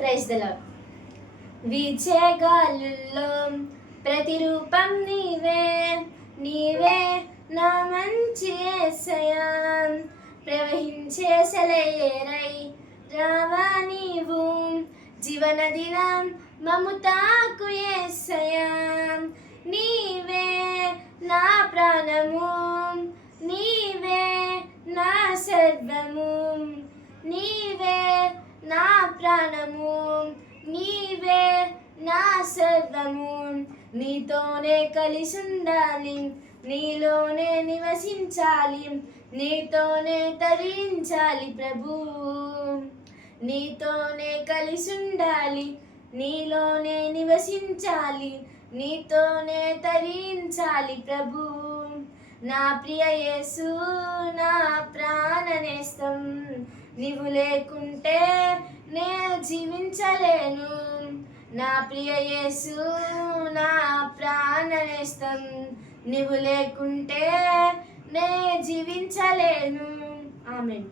Praise the lord. వీచే గాలుల్లో ప్రతిరూపం నీవే, నీవే నా మంచి యేసయ్యా. ప్రవహించే సెలయేరై రావా నీవు, జీవనదినం మము తాకు యేసయ్యా. నీవే నా ప్రాణము, నీవే నా సర్వము, నీవే నా ప్రాణము, నీవే నా సర్వము. నీతోనే కలిసి ఉండాలి, నీలోనే నివసించాలి, నీతోనే తరించాలి ప్రభు. నీతోనే కలిసి ఉండాలి, నీలోనే నివసించాలి, నీతోనే తరించాలి ప్రభు. నా ప్రియ యేసు నా ప్రాణనేస్తం, నీవు లేకుంటే నే జీవించలేను. నా ప్రియ యేసు నా ప్రాణనేస్తం, నీవు లేకుంటే నే జీవించలేను. ఆమేన్.